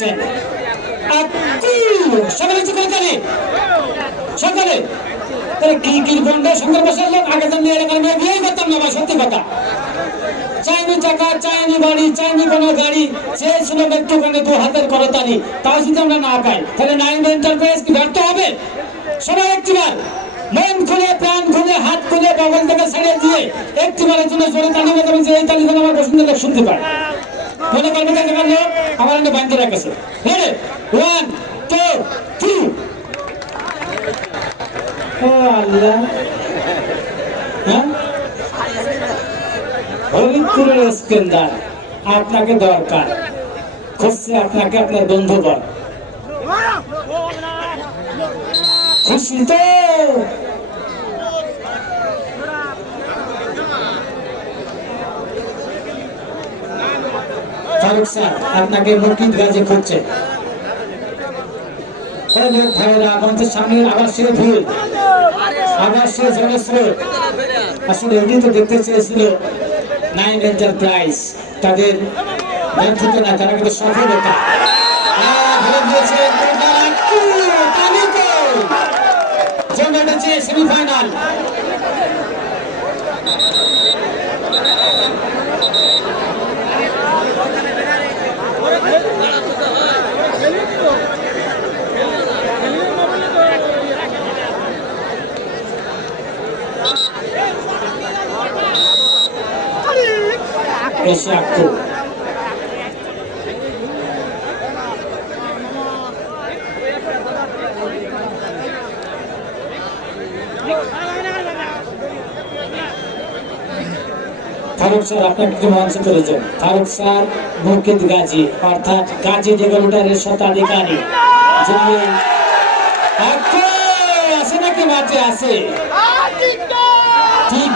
করেছেন সকালে হাতের করতালি। তাও যদি আমরা না পাই, তাহলে নাইন কি ব্যর্থ হবে? সবাই একটিবার মন খুলে, প্রাণ খুলে, হাত খুলে, বগল থেকে ছেড়ে দিয়ে একটিবারের জন্য জোরে তালি বাজাবেন যে এই তালি আমার বসন্ত শুনতে পায়। মনে করবে কাকে পারল আমার রাখেছে ওয়ান টু থ্রি আল্লাহ। হ্যাঁ? হরিপুরের স্কেন্দার আপনাকে দরকার। খুঁজছে আপনাকে আপনার বন্ধুগণ। খুশি তো? ফারুক স্যার আপনাকে মুকিত গাজে খুঁজছে। লোক সামনে আবার সে ভিড় আবার সে তো দেখতে চেয়েছিল নাইন এন্টারপ্রাইজ তাদের ব্যর্থতা না, তারা কিন্তু সেমিফাইনাল আক্কু ফারুক স্যার আপনাকে একটু মঞ্চ করে যান। ফারুক স্যার মুকিত গাজী অর্থাৎ গাজী ডেভেলপারের শতাধিকারী। যিনি আক্কু, আছে নাকি মাঠে আছে? ঠিক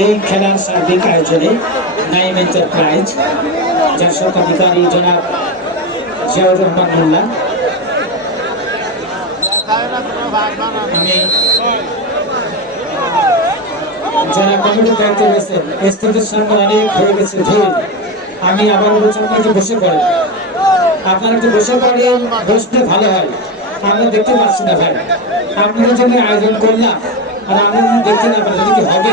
এই খেলার সার্বিক আয়োজনে নাইম এন্টারপ্রাইজ যার স্বত্বাধিকারী জনাব জিয়াউর রহমান মোল্লা। আমি যারা কমিটির দায়িত্ব রয়েছে। স্টেজের সামনে অনেক হয়ে গেছে ভিড়। আমি আবার বলছি আপনারা একটু বসে পড়েন আপনারা একটু বসে পড়েন বসতে ভালো হয়। আমরা দেখতে পাচ্ছি না ভাই। আপনাদের জন্য আয়োজন করলাম, আর আমরা দেখতে না পারি কি হবে।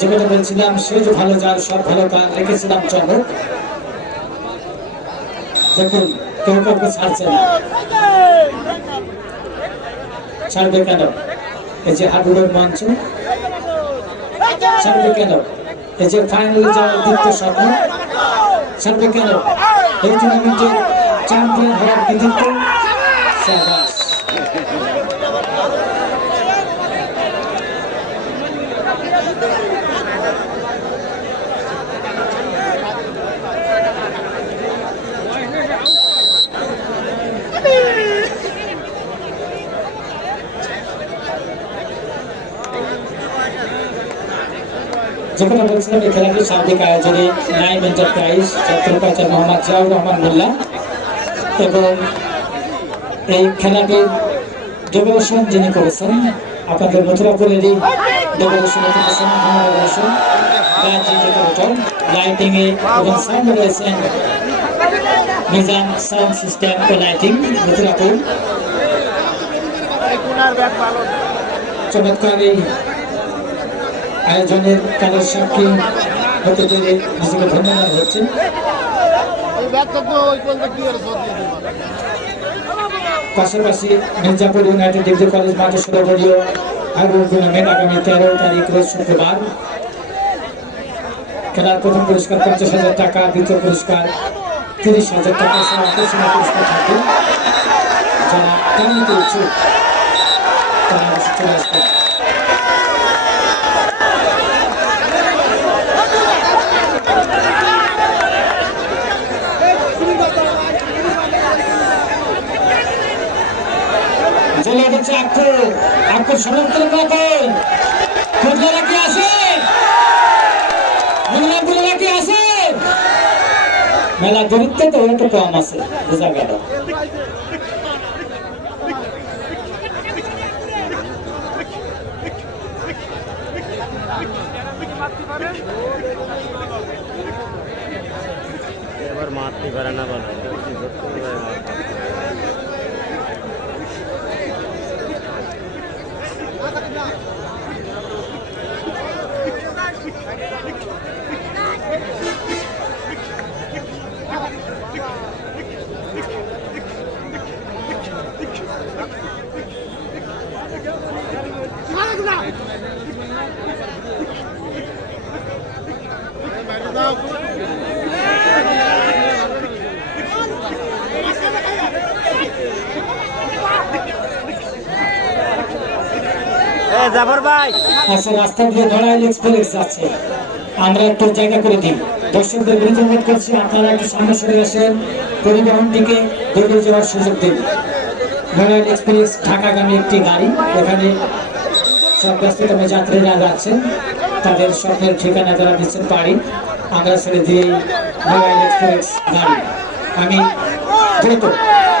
যেটা বলছিলাম সে যে ভালো যার, সব ভালো কাজ রেখেছিলাম চমক দেখুন, কেউ কাউকে ছাড়ছে না। ছাড়বে কেন? এই যে হাডুডের মঞ্চ। ছাড়বে কেন? এই যে ফাইনালে যাওয়ার দীপ্ত স্বপ্ন ছাড়বে কেন? এই টুর্নামেন্টের চ্যাম্পিয়ন হওয়ার কৃতিত্ব সাবাস যেখানে বলছিলাম এই খেলাটির সার্বিক আয়োজনে নাইম এন্টারপ্রাইজ ছাত্রপাচার মোহাম্মদ জিয়াউর রহমান মোল্লা এবং এই খেলাটির ডেকোরেশন যিনি করেছেন, আপনাদের মথুরাপুরেরই ডেকোরেশন করেছেন মোহাম্মদ হোসেন গাজী ডেকোরেটর লাইটিং এ এবং সাউন্ড রয়েছেন মিজান চমৎকার আয়োজনের কালের সাক্ষী হতে পেরে নিজেকে ধন্যবাদ হচ্ছে পাশাপাশি মির্জাপুর ইউনাইটেড ডিগ্রি কলেজ মাঠে ষোলো দলীয় আইবুল টুর্নামেন্ট আগামী তেরো তারিখ, রোজ শুক্রবার। খেলার প্রথম পুরস্কার পঞ্চাশ হাজার টাকা, দ্বিতীয় পুরস্কার তিরিশ হাজার টাকা আকর্ষণীয় পুরস্কার থাকবে। যারা কেমনিতে ইচ্ছুক, তারা চলে আসবেন। চলে যাচ্ছে আক্কু আক্কুর সমর্থন রাখেন ফুটবলার কি আছে? কি আছে? মেলা দূরত্ব তো একটু কম আছে এবার মারতে পারে না বলে? জাফর ভাই। আচ্ছা যাচ্ছে। আমরা একটু জায়গা করে দিই। দর্শকদের আপনারা একটু সামনে যাওয়ার সুযোগ দিন। ধরাইল এক্সপ্রেস ঢাকাগামী একটি গাড়ি। এখানে সব যাত্রীরা যাচ্ছেন। তাদের স্বপ্নের ঠিকানা যারা দিচ্ছেন পারি আমরা ছেড়ে দিয়ে আমি দ্রুত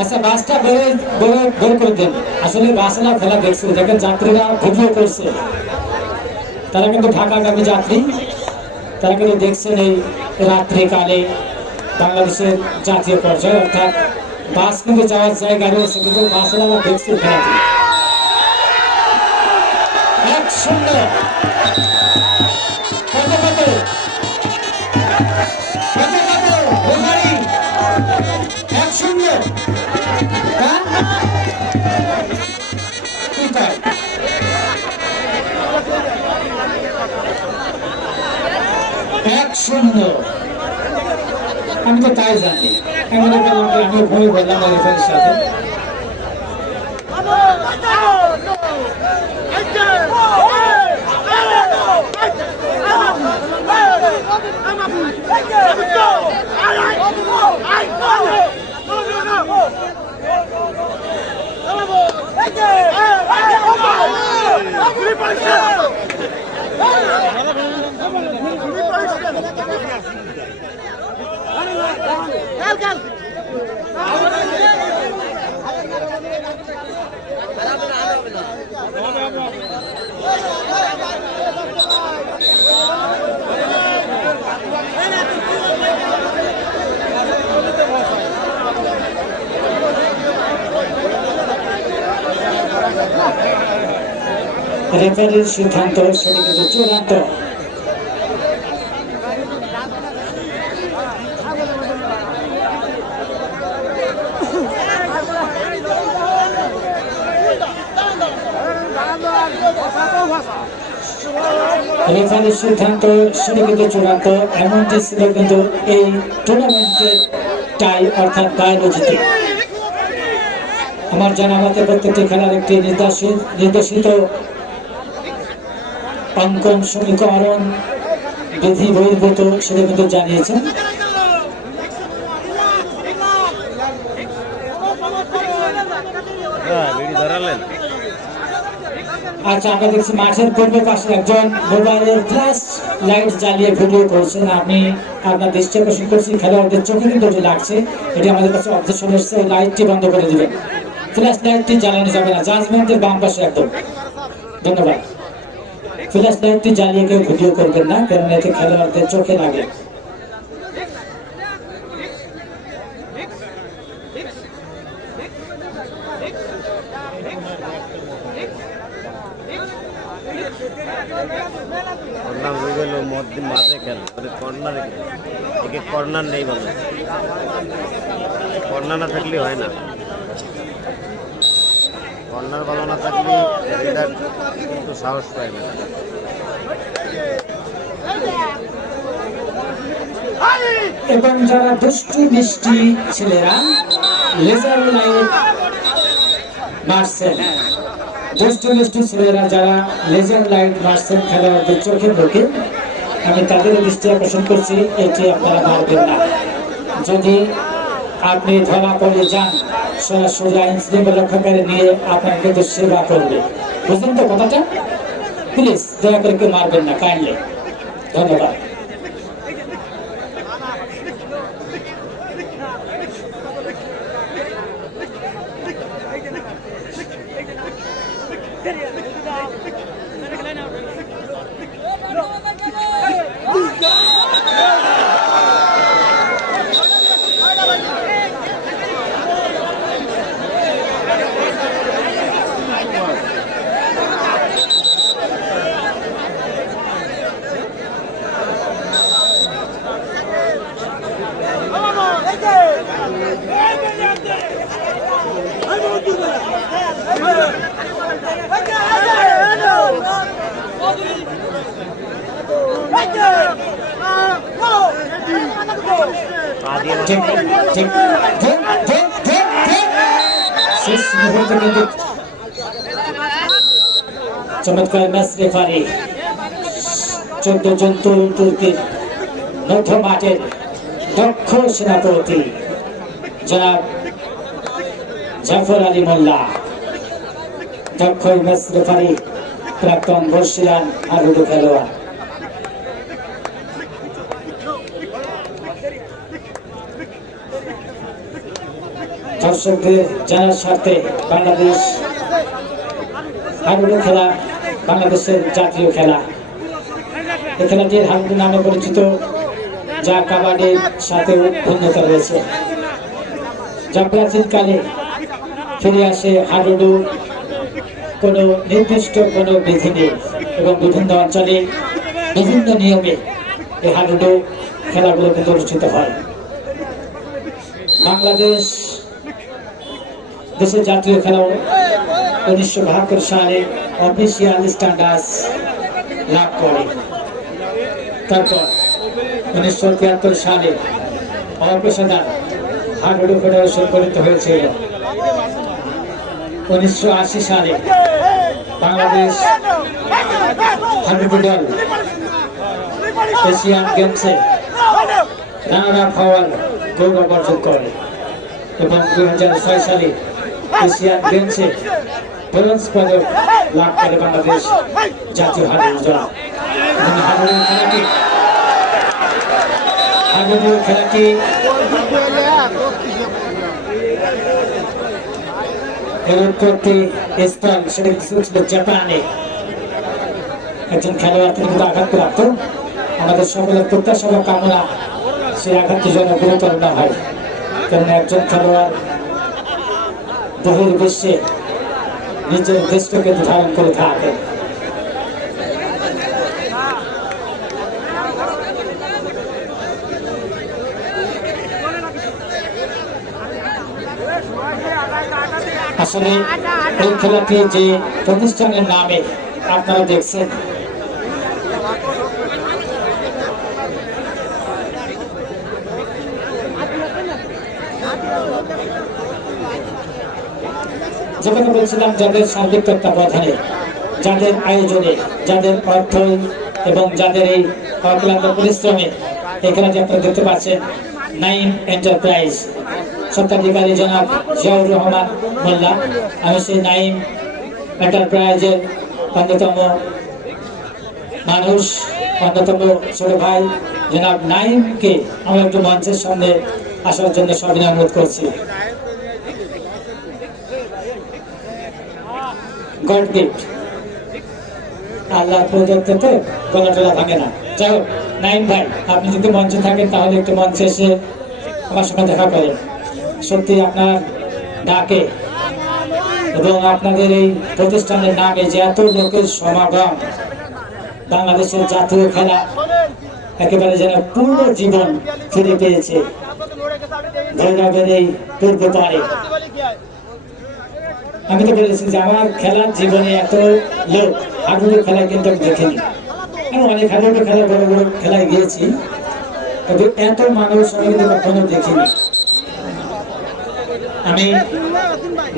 আচ্ছা বাসটা বের বের বের করে আসলে বাস না খেলা দেখছে, দেখেন যাত্রীরা ভিডিও করছে। তারা কিন্তু ঢাকাগামী যাত্রী। তারা কিন্তু দেখছেন এই রাত্রিকালে বাংলাদেশের জাতীয় পর্যায়ে। অর্থাৎ বাস কিন্তু যাওয়ার জায়গা রয়েছে, কিন্তু বাস আমরা দেখছি খেলাটি এক শূন্য। শূন্য আমি তো তাই জানি। আমি ভুল বললাম রেফারির সাথে রেফারির সিদ্ধান্ত সেটি কিন্তু চূড়ান্ত রেফারির সিদ্ধান্ত সেটি কিন্তু চূড়ান্ত, এমনটি ছিল কিন্তু এই টুর্নামেন্টের টাই অর্থাৎ বায়োলজিতে আমার জানা মতে প্রত্যেকটি খেলার একটি নির্দেশিত নির্দেশিত অঙ্কন সমীকরণ, বিধি বহির্ভূত, সেটা কিন্তু জানিয়েছেন। হ্যাঁ ধরালেন। আচ্ছা আমরা দেখছি মাঠের পূর্ব পাশে একজন মোবাইলের ফ্ল্যাশ লাইট জ্বালিয়ে ভিডিও করছেন। আপনি আপনার দৃষ্টি আকর্ষণ করছি, খেলোয়াড়দের চোখে কিন্তু লাগছে। এটি আমাদের কাছে অবজেকশন এসছে ওই লাইটটি বন্ধ করে দিবেন। ফ্ল্যাশ লাইটটি জ্বালানো যাবে না, জাজমেন্টের বাম পাশে একদম। ধন্যবাদ। ফ্ল্যাশ লাইটটি জ্বালিয়ে কেউ ভিডিও করবেন না কারণ এতে খেলোয়াড়দের চোখে লাগে। কর্নার হয়ে গেল মাঝে খেলে মানে কর্নারে একে কর্নার নেই বলে। কর্নার না থাকলে হয় না। কর্নার ভালো না থাকলে কিন্তু সাহস পায় না। এবং যারা দুষ্টু মিষ্টি ছেলেরা লেজার লাইট মারছেন দুষ্টু মিষ্টি ছেলেরা যারা লেজার লাইট মারছেন খেলোয়াড়দের চোখে ঢোকে, আমি তাদের দৃষ্টি আকর্ষণ করছি, এটি আপনারা মারবেন না। যদি আপনি ধরা পড়ে যান, সরাসরি আইন শৃঙ্খলা রক্ষাকারী নিয়ে আপনার কিন্তু সেবা করবে। বুঝলেন তো কথাটা? প্লিজ দয়া করে কেউ মারবেন না কাইন্ডলি ধন্যবাদ। ঠিক ঠিক ঠিক ঠিক ঠিক ঠিক শেষ মুহূর্তে কিন্তু চমৎকার ম্যাচ রেফারি চোদ্দ জন তরুণ তুর্কির মধ্য মাঠের দক্ষ সেনাপতি জনাব জাফর আলী মোল্লা। দক্ষ ম্যাচ রেফারি প্রাক্তন বর্ষিয়ান আরুডু খেলোয়াড়। দর্শকদের জানার স্বার্থে বাংলাদেশ হাডুডু খেলা, বাংলাদেশের জাতীয় খেলা। এই খেলাটি হাডুডু নামে পরিচিত, যা কাবাডির সাথে ভিন্নতা রয়েছে। যা প্রাচীনকালে ফিরে আসে হাডুডু কোনো নির্দিষ্ট কোনো বিধি নেই এবং বিভিন্ন অঞ্চলে বিভিন্ন নিয়মে এই হাডুডু খেলাগুলো কিন্তু অনুষ্ঠিত হয়। বাংলাদেশ দেশের জাতীয় খেলা উনিশশো বাহাত্তর সালে অফিসিয়াল স্ট্যান্ডার্ড লাভ করে। তারপর উনিশশো তিয়াত্তর সালে অপেশাদার হাডুডু ফেডারেশন গঠিত হয়েছিল। উনিশশো আশি সালে বাংলাদেশ হাডুডু দল এশিয়ান গেমসে আপ হওয়ার গৌরব অর্জন করে। এবং দু হাজার ছয় সালে এশিয়ান গেমসে ব্রোঞ্জ পদক লাভ করে বাংলাদেশ জাতীয় দল এবং খেলাটি, হাডুডু খেলাটি জাপানে। একজন খেলোয়াড় আমাদের সকলের কামনা, সেই আঘাতটি যেন গুরুতর না হয়। কারণ একজন খেলোয়াড় বহির বিশ্বে নিজের দেশকে ধারণ করে থাকে। আসলে এই খেলাটি যে প্রতিষ্ঠানের নামে আপনারা দেখছেন যেখানে বলছিলাম যাদের সার্বিক তত্ত্বাবধানে, যাদের আয়োজনে, যাদের অর্থ এবং যাদের এই অক্লান্ত পরিশ্রমে এখানে যে আপনারা দেখতে পাচ্ছেন, নাইম এন্টারপ্রাইজ। স্বত্বাধিকারী জনাব জিয়াউর রহমান মোল্লা। আমি সেই নাইম এন্টারপ্রাইজের অন্যতম মানুষ, অন্যতম ছোট ভাই জনাব নাইমকে আমরা একটু মঞ্চের সামনে আসার জন্য সবিনয় অনুরোধ করছি। গিফট। আল্লাহ প্রদত্ত তো গলা টলা ভাঙে না। যাই হোক, নাইম ভাই, আপনি যদি মঞ্চে থাকেন, তাহলে একটু মঞ্চে এসে আমার সঙ্গে দেখা করেন। সত্যি আপনার ডাকে এবং আপনাদের এই প্রতিষ্ঠানের নামে যে এত লোকের সমাগম, বাংলাদেশের জাতীয় খেলা একেবারে যেন পূর্ণ জীবন ফিরে পেয়েছে। ভৈরবের এই পূর্ব পারে আমি তো বলেছি যে আমার খেলার জীবনে এত লোক হাডুডু খেলা কিন্তু আমি দেখিনি। অনেক হাডুডু খেলা বড় বড় খেলায় গিয়েছি। তবে এত মানুষ আমি কিন্তু কখনো দেখিনি। আমি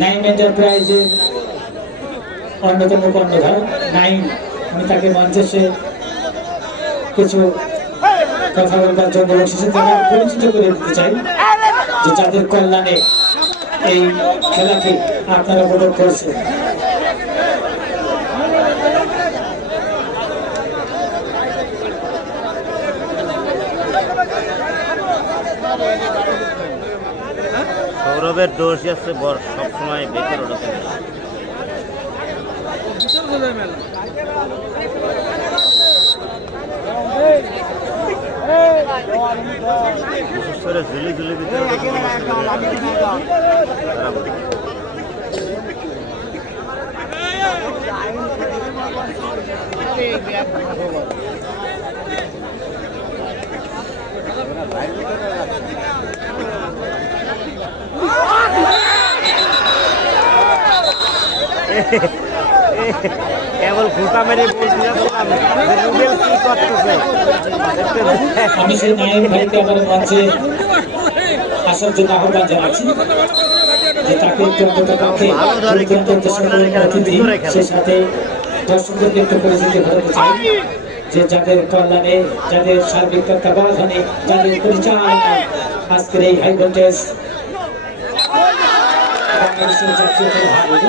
নাইম এন্টারপ্রাইজের অন্যতম কর্ণধার। নাইম, আমি তাকে মঞ্চে এসে কিছু কথা বলবার জন্য পরিচিত করে দিতে চাই যে যাদের কল্যাণে এই খেলাকে আপনারা উপভোগ করছেন। সৌরভের দোষ আছে বর সবসময় বেকার ওঠাতে ঝুলি ঝুলি। কেবল ঘুটা মেরে বলছিলাম কি আসার জন্য আহ্বান জানাচ্ছি যে তাকে একটু অন্তত পক্ষে অতিথি সে সাথে দর্শকদেরকে একটু পরিচিতি ঘটাতে চাই যে যাদের কল্যাণে, যাদের সার্বিক তত্ত্বাবধানে, যাদের আজকের এই হাই ভোল্টেজ বাংলাদেশের জাতীয় হারবে।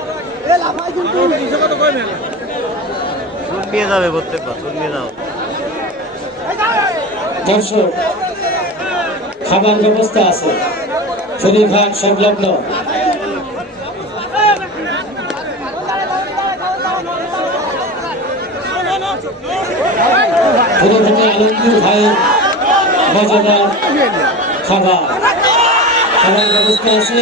নিয়ে যাবে প্রত্যেকবার নিয়ে যাও। দর্শক খাবার ব্যবস্থা আছে। শরীর ভাগ সংলগ্ন। পুরোপুরি ভাইয়ের মজাদার খাবার। খাবার ব্যবস্থা আছে।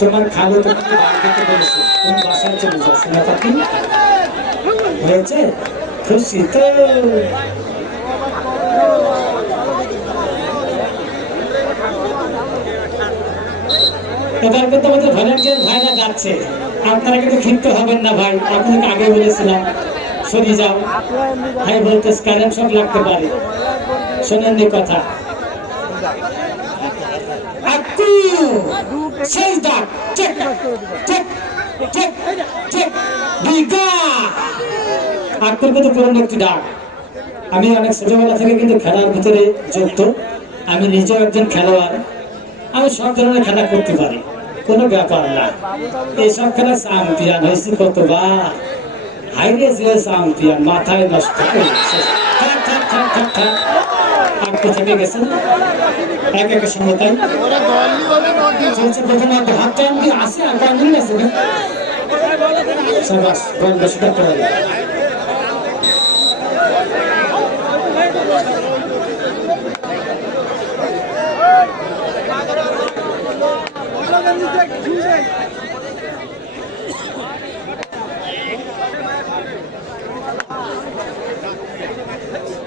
তোমার খালু হয়েছে? খুশি তো? এবার কিন্তু আমাদের ভলেন্টিয়ার ভাইরা যাচ্ছে। আপনারা কিন্তু ক্ষিপ্ত হবেন না ভাই, আপনাকে আগে বলেছিলাম। সরিয়ে যাও। ভাই বলতে কারেন্ট শক লাগতে পারে। শোনেননি কথা। আকু শেষ ডাক চেক চেক চেক চেক বিগা আক্তর কিন্তু পুরনো একটি ডাক? আমি অনেক ছোটবেলা থেকে কিন্তু খেলার ভিতরে যুক্ত। আমি নিজেও একজন খেলোয়াড়। আমি সব ধরনের খেলা করতে পারি। কোনো ব্যাপার না। এইসব খেলা চ্যাম্পিয়ন হয়েছি কতবার। হাইরে যে চাম্পিয়ন মাথায় নষ্ট শেষ। থাক, থাক, থাক, থাক, থাক। আর তো থেমে গেছে এক একের সঙ্গে তাই চলছে প্রথম অর্ধ হাফ টাইম আছে আর কয়েক আছে সাবাস বল বেশি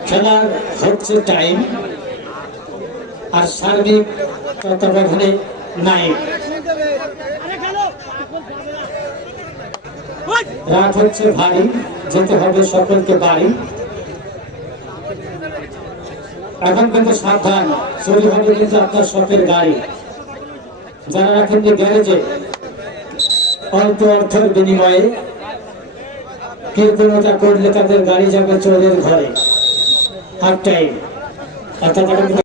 খেলার হচ্ছে টাইম আর সার্বিক তত্ত্বাবধানে নাই। রাত হচ্ছে ভারী, যেতে হবে সকলকে বাড়ি। এখন কিন্তু সাবধান, চুরি হবে কিন্তু আপনার শখের গাড়ি। যারা রাখেন যে গ্যারেজে, অল্প অর্থের বিনিময়ে কৃপণতা করলে তাদের গাড়ি যাবে চোরের ঘরে। হাফ টাইম অর্থাৎ এখন